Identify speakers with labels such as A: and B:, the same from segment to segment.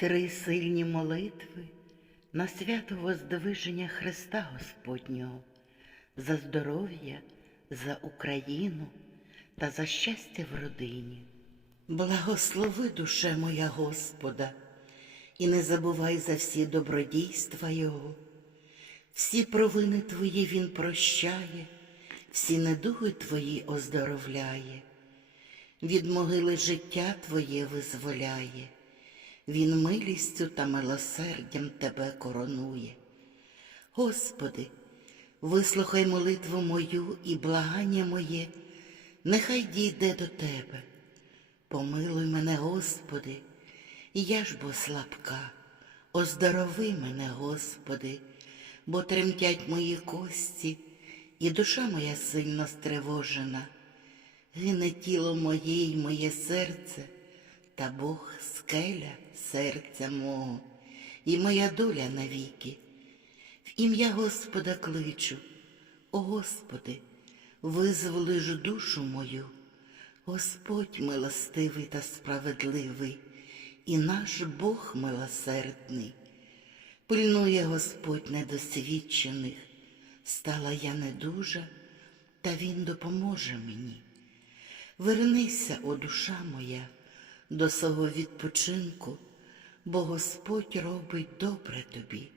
A: Три сильні молитви на свято Воздвиження Христа Господнього, за здоров'я, за Україну та за щастя в родині. Благослови, душе моя Господа, і не забувай за всі добродійства Його. Всі провини твої Він прощає, всі недуги твої оздоровляє, від могили життя Твоє визволяє, Він милістю та милосердям тебе коронує. Господи, вислухай молитву мою і благання моє, нехай дійде до Тебе. Помилуй мене, Господи, я ж бо слабка, оздорови мене, Господи, бо тремтять мої кості, і душа моя сильно стривожена. Гине тіло моє й моє серце, та Бог скеля серця мого, і моя доля навіки. В ім'я Господа кличу, о Господи, визволи ж душу мою. Господь милостивий та справедливий, і наш Бог милосердний. Пильнує Господь недосвідчених, стала я недужа, та Він допоможе мені. Вернися, о душа моя, до свого відпочинку, бо Господь робить добре тобі,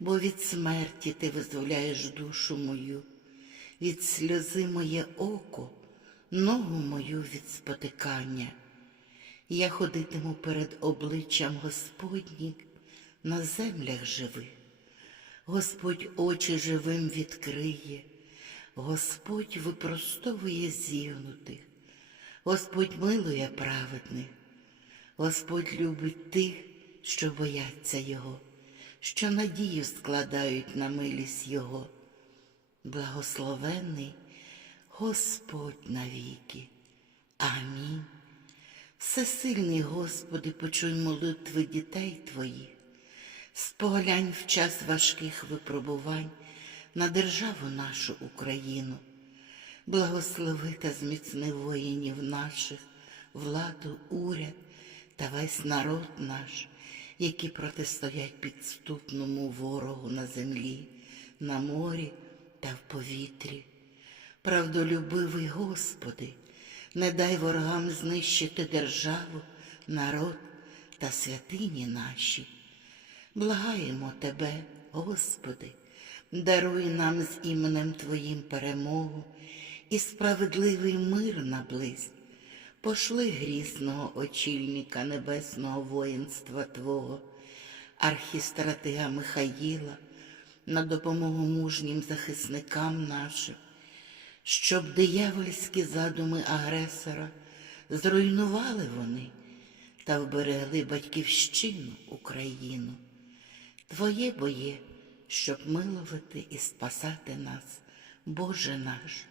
A: бо від смерті ти визволяєш душу мою, від сльози моє око, ногу мою від спотикання. Я ходитиму перед обличчям Господнім на землях живих. Господь очі живим відкриє, Господь випростовує зігнутих, Господь милує праведних, Господь любить тих, що бояться Його, що надію складають на милість Його. Благословенний Господь навіки. Амінь. Всесильний Господи, почуй молитви дітей Твоїх, споглянь в час важких випробувань на державу нашу Україну, благослови та зміцни воїнів наших, владу, уряд та весь народ наш, які протистоять підступному ворогу на землі, на морі та в повітрі. Правдолюбивий Господи, не дай ворогам знищити державу, народ та святині наші. Благаємо Тебе, Господи, даруй нам з іменем Твоїм перемогу і справедливий мир наблизь. Пошли грізного очільника небесного воїнства Твого, архістратига Михаїла, на допомогу мужнім захисникам нашим, щоб диявольські задуми агресора зруйнували вони та вберегли батьківщину Україну. Твоє боє, щоб милувати і спасати нас, Боже наш,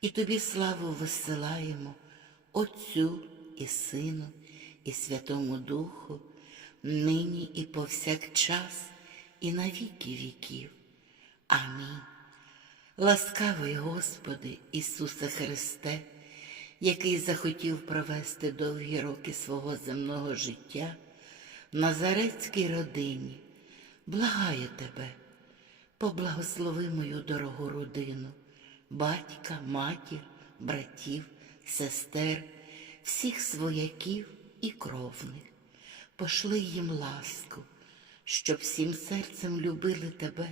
A: і тобі славу висилаємо Отцю і Сину, і Святому Духу, нині і повсякчас, і на віки віків. Амінь. Ласкавий Господи Ісусе Христе, який захотів провести довгі роки свого земного життя в Назарецькій родині, благаю Тебе, поблагослови мою дорогу родину, батька, матір, братів, сестер, всіх свояків і кровних. Пошли їм ласку, щоб всім серцем любили Тебе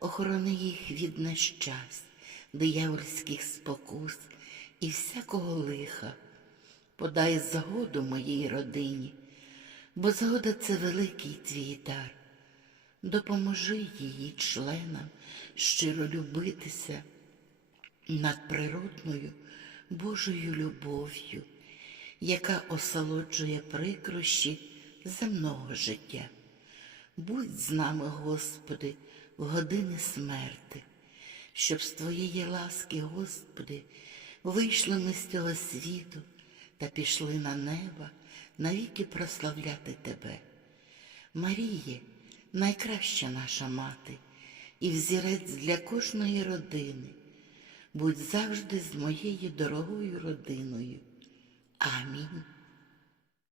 A: охорони їх від нещасть, диявольських спокус і всякого лиха. Подай згоду моїй родині, бо згода це великий твій дар. Допоможи її членам щиро любитися над природною Божою любов'ю, яка осолоджує прикрощі земного життя. Будь з нами, Господи, в години смерти, щоб з Твоєї ласки, Господи, вийшли ми з цього світу та пішли на небо навіки прославляти Тебе. Маріє, найкраща наша мати і взірець для кожної родини. Будь завжди з моєю дорогою родиною. Амінь.